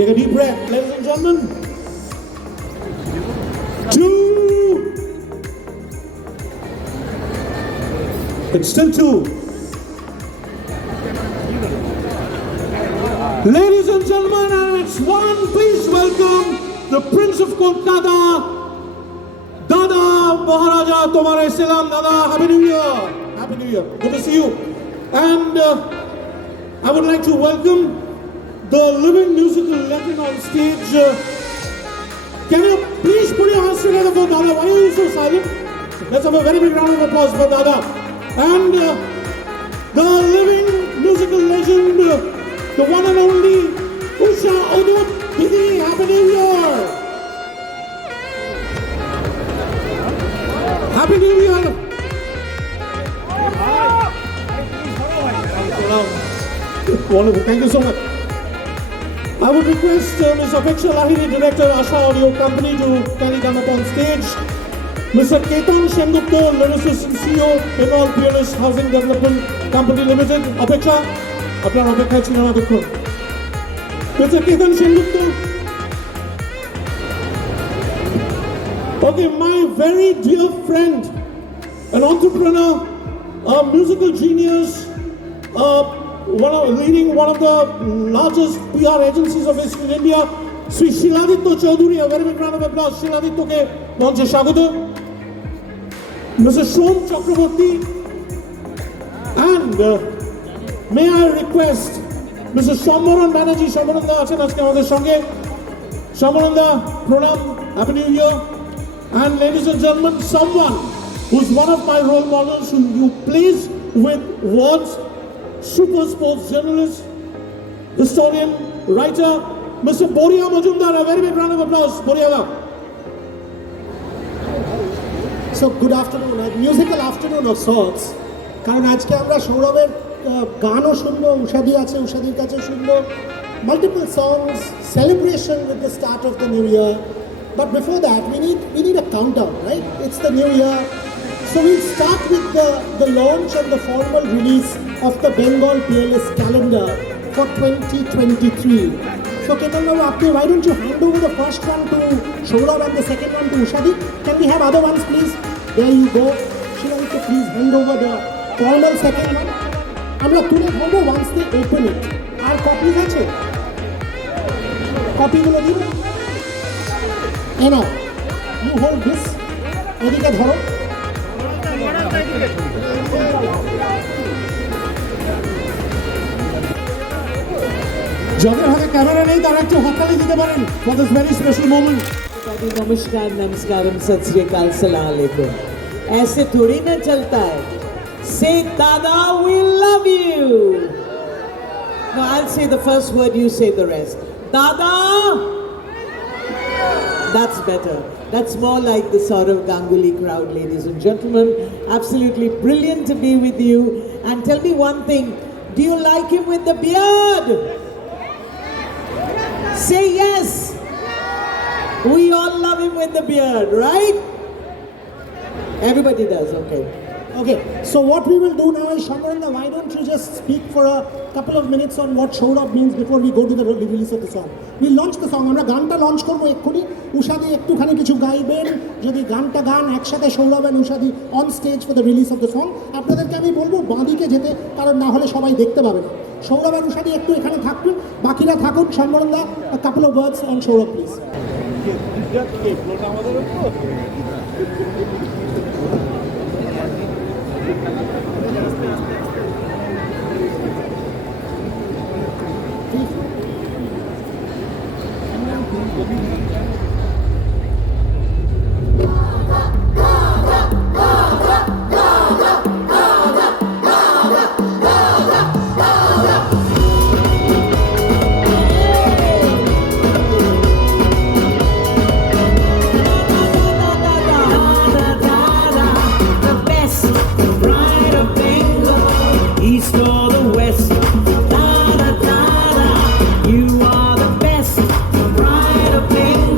Take a deep breath, ladies and gentlemen. 2. It's still 2. Ladies and gentlemen, and it's 1. Please welcome the Prince of Kolkata, Dada Maharaja Tomare Salam. Dada, Happy New Year. Happy New Year. Good to see you. And I would like to welcome the living musical legend on stage. Can you please put your hands together for Dada? Why are you so silent? Let's have a very big round of applause for Dada. And the living musical legend, the one and only Usha Utthup. Didi, Happy New Year! Happy New Year! Wonderful, thank you so much. I would request Ms. Apeksha Lahiri, Director, Asha Audio Company, to kindly come up on stage. Mr. Ketan Sengupta, Lyricist and CEO, Bengal Peerless Housing Development Company Limited. Apeksha, apnar Apeksha chhina dekho. Mr. Ketan Sengupta. Okay, my very dear friend, an entrepreneur, a musical genius, leading one of the largest PR agencies of Eastern India, Sri Shiladitya Chaudhary. A very big round of applause. Shiladitya ke manche shagata. Mr. Shom Chakraborty. And may I request Mr. Shambaran Banerjee. Shambaranda achen ajke amader sange. Shambaranda, pranam, Happy New Year. And ladies and gentlemen, someone who's one of my role models, who plays with words, super sports journalist, historian, writer, Mr. Boria Majumdar. A very big round of applause, Boria. So good afternoon, a musical afternoon of sorts. কারণ আজকে আমরা সৌরভের গানও শুনবো, উষাদি আছে, উষাদির কাছে শুনবো, multiple songs, celebration with the start of the new year. But before that, we need a countdown, right? It's the new year. So we'll start with the launch and the formal release of the Bengal Peerless calendar for 2023. So Ketan Babu, why don't you hand over the first one to Sourav and the second one to Ushadi? Can we have other ones, please? There you go. Shilalika, please hand over the formal second one. Amra tule dhorbo once they open it. Our copies ache? Copy gulo dibe? Now, you hold this. Edike dhoro. যাদের হাতে camera নেই তারা একটু হাততালি দিতে পারেন for this very special moment. नमस्कार नमस्कारम सत श्री अकाल सलाम अलैकुम. ऐसे थोड़ी ना चलता है. Say Dada, we love you. No, I'll say the first word, you say the rest. Dada. That's better. That's more like the Sourav Ganguly crowd, ladies and gentlemen. Absolutely brilliant to be with you. And tell me one thing. Do you like him with the beard? Say yes. We all love him with the beard, right? Everybody does, okay. Okay, so what we will do now is, Shamaranda, why don't you just speak for a couple of minutes on what Sourav means before we go to the release of the song. We'll launch the song. আমরা গানটা launch করবো এক্ষুনি. উষাদি একটুখানি কিছু গাইবেন. যদি গানটা গান একসাথে Sourav and উষাদি on stage for the release of the song. আপনাদেরকে আমি বলবো বাঁদিকে যেতে, কারণ না হলে সবাই দেখতে পাবে না. সৌরভ and উষাদি একটু এখানে থাকবেন, বাকিরা থাকুন. সম্বরণদা, a couple of words on Sourav, please. You are the best bride of Bengal.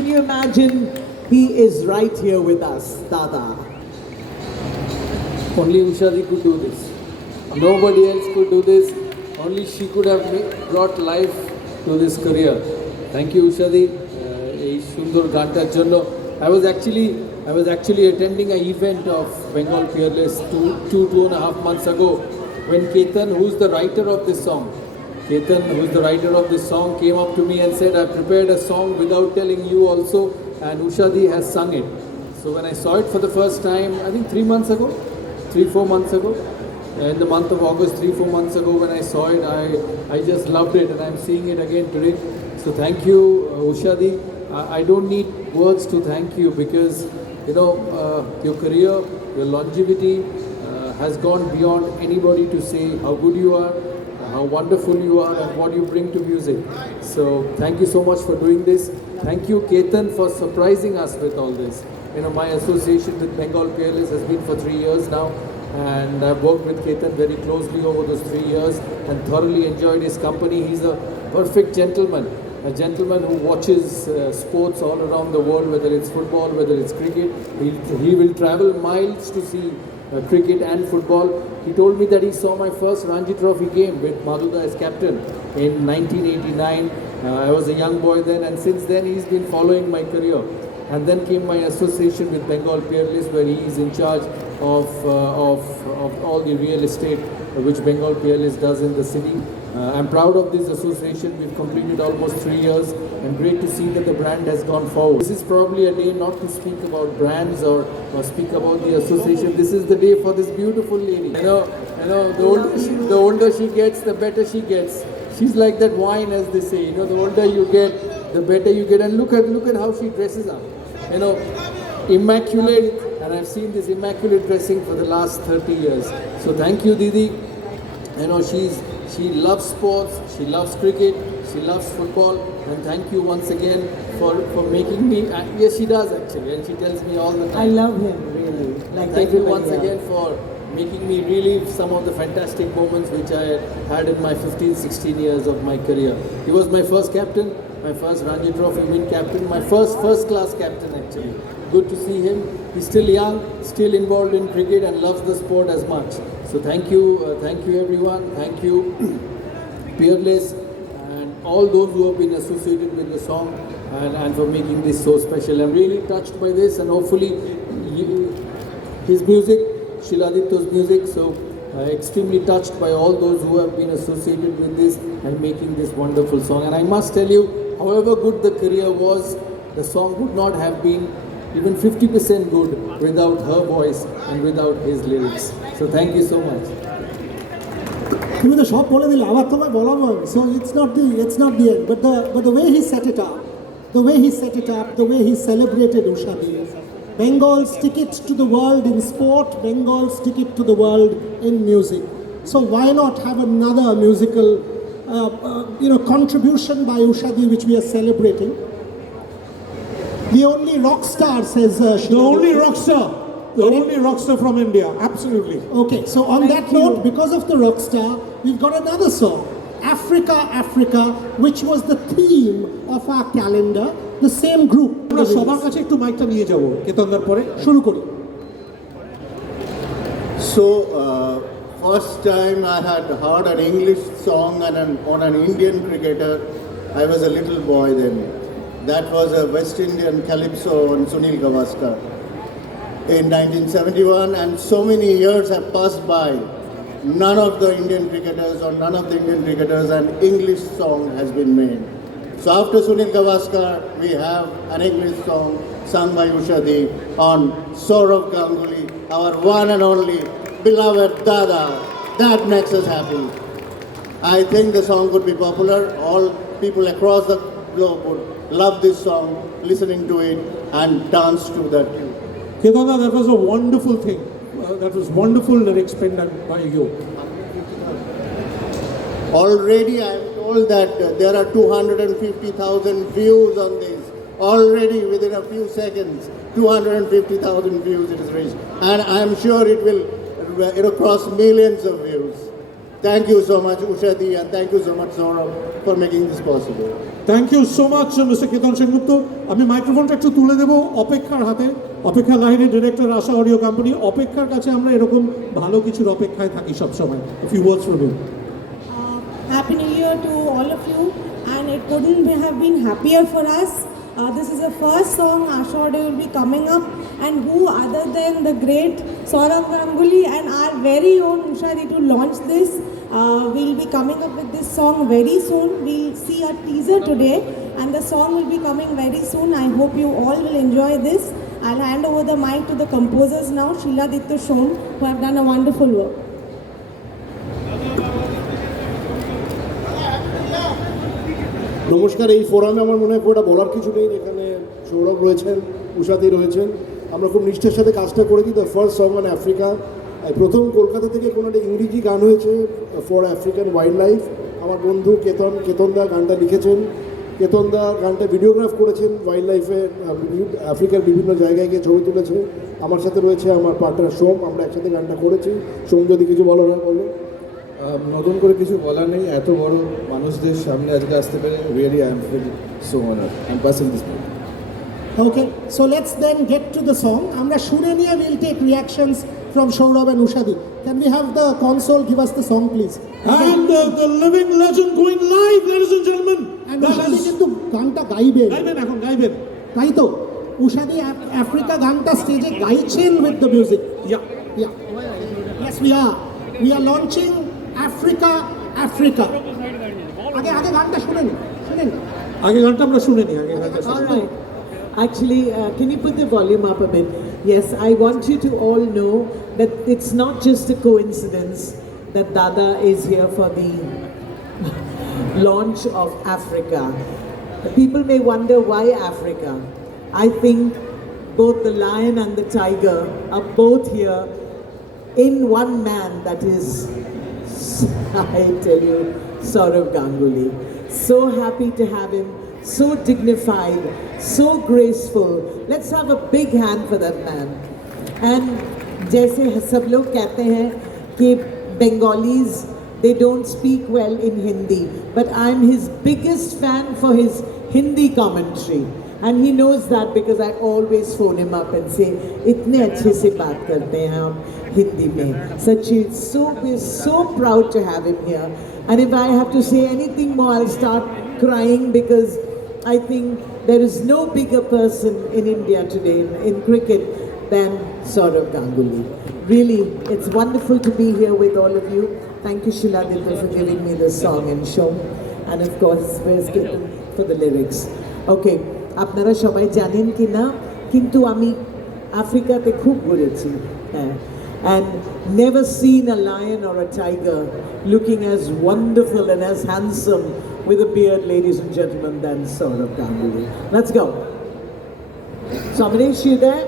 can you imagine? He is right here with us, Dada. Only Usha could do this. Nobody else could do this. Only she could have brought life to this career. Thank you, Usha di. এই সুন্দর গানটার জন্য I was actually attending an event of Bengal Peerless two and a half months ago when Ketan, who's the writer of this song, came up to me and said, I prepared a song without telling you also, and Usha di has sung it. So when I saw it for the first time, I think 4 months ago, in the month of August, 4 months ago when I saw it, I just loved it, and I'm seeing it again today. So thank you, Usha di. I don't need words to thank you because, you know, your career, your longevity has gone beyond anybody to say how good you are, how wonderful you are, and what you bring to music. So thank you so much for doing this. Thank you, Ketan, for surprising us with all this. You know, my association with Bengal Peerless has been for 3 years now, and I've worked with Ketan very closely over those 3 years and thoroughly enjoyed his company. He's a perfect gentleman. A gentleman who watches sports all around the world, whether it's football, whether it's cricket. He will travel miles to see cricket and football. He told me that he saw my first Ranji Trophy game with Madhuda as captain in 1989. I was a young boy then, and since then he's been following my career. And then came my association with Bengal Peerless, where he is in charge of all the real estate which Bengal Peerless does in the city. I'm proud of this association. We've completed almost 3 years, and great to see that the brand has gone forward. This is probably a day not to speak about brands or speak about the association. This is the day for this beautiful lady. You know, the older she gets, the better she gets. She's like that wine, as they say. You know, the older you get, the better you get. And look at how she dresses up. You know, immaculate. And I've seen this immaculate dressing for the last 30 years. So thank you, Didi. You know, she loves sports, she loves cricket, she loves football, and thank you once again for making me, yes she does actually, and she tells me all the time. I love him, really. Like Thank you once everybody again for making me relive some of the fantastic moments which I had in my 16 years of my career. He was my first captain, my first Ranji Trophy win captain, my first class captain actually. Good to see him. He's still young, still involved in cricket and loves the sport as much. So thank you everyone, thank you Peerless and all those who have been associated with the song and for making this so special. I'm really touched by this, and hopefully his music, Shiladitya's music, so extremely touched by all those who have been associated with this and making this wonderful song. And I must tell you, however good the career was, the song would not have been even 50% good without her voice and without his lyrics. So thank you so much. তুমি তো সব বলে দিলে, আবার তোমায় বলাবো। So it's not the end, but the way he set it up, the way he celebrated Usha di, Bengal's ticket to the world in sport, Bengal's ticket to the world in music. So why not have another musical contribution by Usha di, which we are celebrating? The only rock star, says The only rock star from India, absolutely. Okay, so on that note, because of the rock star, we've got another song, Africa, Africa, which was the theme of our calendar, the same group. আমরা সবার কাছে একটু মাইকটা নিয়ে যাব কেতনদার পরে শুরু করি। So, first time I had heard an English song on an Indian cricketer, I was a little boy then. That was a West Indian calypso on Sunil Gavaskar in 1971, and so many years have passed by. None of the Indian cricketers an English song has been made. So after Sunil Gavaskar, we have an English song sung by Usha di on Sourav Ganguly, our one and only beloved Dada. That makes us happy. I think the song would be popular. All people across the globe would love this song, listening to it and dance to that tune. Ketonda, that was a wonderful thing. That was wonderful lyrics penned by you. Already I am told that there are 250,000 views on this. Already within a few seconds, 250,000 views it has reached. And I am sure it will cross millions of views. Thank you so much, Usha Di, and thank you so much, Sourav, for making this possible. Thank you so much mister Ketan Sengupta. আমি মাইক্রোফোনটা একটু তুলে দেবো অপেক্ষার হাতে। Apeksha Lahiri director Asha audio company. অপেক্ষার কাছে আমরা এরকম ভালো কিছুর অপেক্ষায় থাকি সবসময়। Few words from you. Happy New Year to all of you, and it couldn't have been happier for us. This is the first song Asha Audio will be coming up, and who other than the great Sourav Ganguly and our very own Usha Di to launch this. We'll be coming up with this song very soon. We'll see a teaser today, and the song will be coming very soon. I hope you all will enjoy this. I'll hand over the mic to the composers now, Sheila Ditto Shom, who have done a wonderful work. নমস্কার। এই ফোরামে আমার মনে হয় ওটা বলার কিছু নেই। এখানে সৌরভ রয়েছেন, উষাদি রয়েছেন। আমরা খুব নিষ্ঠার সাথে কাজটা করেছি। The first song on Africa. প্রথম কলকাতা থেকে কোনো একটা ইংরেজি গান হয়েছে ফর আফ্রিকান ওয়াইল্ড লাইফ। আমার বন্ধু কেতনদা গানটা লিখেছেন। কেতনদা গানটা ভিডিওগ্রাফ করেছেন ওয়াইল্ড লাইফে, আফ্রিকার বিভিন্ন জায়গায় গিয়ে ছবি তুলেছে। আমার সাথে রয়েছে আমার পার্টনার সোম, আমরা একসাথে গানটা করেছি। সোম যদি কিছু বলার হয় বলো। নতুন করে কিছু বলার নেই, এত বড় মানুষদের সামনে আজকে আসতে পেরে really I am feel so honoured I am passing this. Okay, so let's then get to the song. Amra shune niye we'll take reactions from Sourav and Usha Di. Can we have the console give us the song, please? And the living legend going live, ladies and gentlemen. And Usha Di কিন্তু গানটা গাইবেন। গাইবেন, এখন গাইবেন। তাই তো Usha Di Africa গানটা স্টেজে গাইছেন with the music. Yeah. Yeah. Yes, we are launching Africa. আগে গানটা শুনেন। আগে গানটা আমরা শুনে নিই, আগে গানটা All right. Actually, can you put the volume up a bit? Yes, I want you to all know that it's not just a coincidence that Dada is here for the launch of Africa. People may wonder why Africa. I think both the lion and the tiger are both here in one man, that is, I tell you, Sourav Ganguly. So happy to have him. So dignified, so graceful. Let's have a big hand for that man. And जैसे सब लोग कहते हैं कि Bengalis, they don't speak well in Hindi, but I'm his biggest fan for his Hindi commentary. And he knows that because I always phone him up and say, इतने अच्छे से बात करते हैं हम हिंदी में. Sachi, we're so proud to have him here. And if I have to say anything more, I'll start crying because I think there is no bigger person in India today in cricket than Sourav Ganguly. Really, it's wonderful to be here with all of you. Thank you, Sheila Ditto, for giving me this song and show. And of course, where's Ketan for the lyrics? Okay, আপনারা সবাই জানেন কি না, কিন্তু আমি আফ্রিকাতে খুব ঘুরেছি, হ্যাঁ, and never seen a lion or a tiger looking as wonderful and as handsome with a beard, ladies and gentlemen, than Sourav Ganguly. Let's go. So Amresh, you there?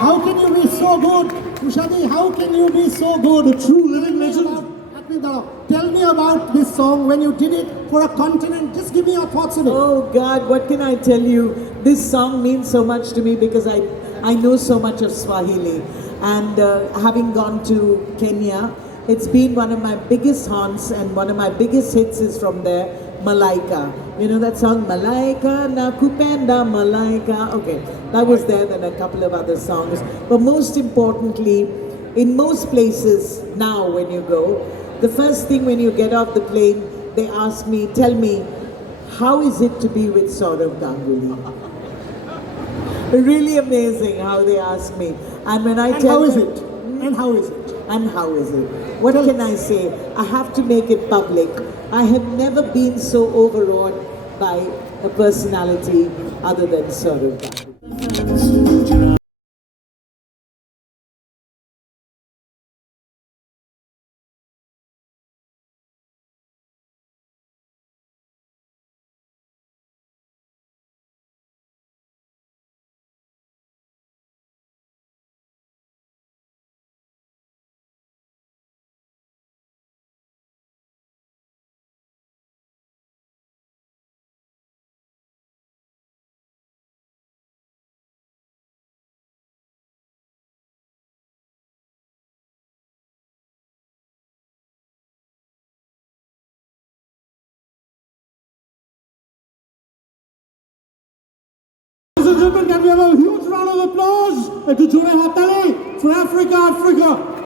How can you be so good? Ushadi, how can you be so good? The true living legend. Tell me about this song when you did it for a continent. Just give me your thoughts on it. Oh God, what can I tell you? This song means so much to me because I know so much of Swahili. And having gone to Kenya, it's been one of my biggest haunts, and one of my biggest hits is from there, Malaika. You know that song, Malaika, Nakupenda Malaika? Okay, that was there, then a couple of other songs. But most importantly, in most places now when you go, the first thing when you get off the plane, they ask me, tell me, how is it to be with Sourav Ganguly? Really amazing how they ask me. And when I tell how is them, it? And how is it? And how is it? What can I say? I have to make it public. I have never been so overawed by a personality other than Sourav Ganguly. Ladies and gentlemen, can we have a huge round of applause to Jure Hatale for Africa, Africa.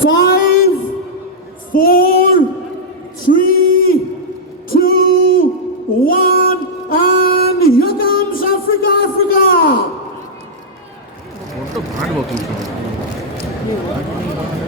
5, 4, 3, 2, 1, and here comes Africa, Africa.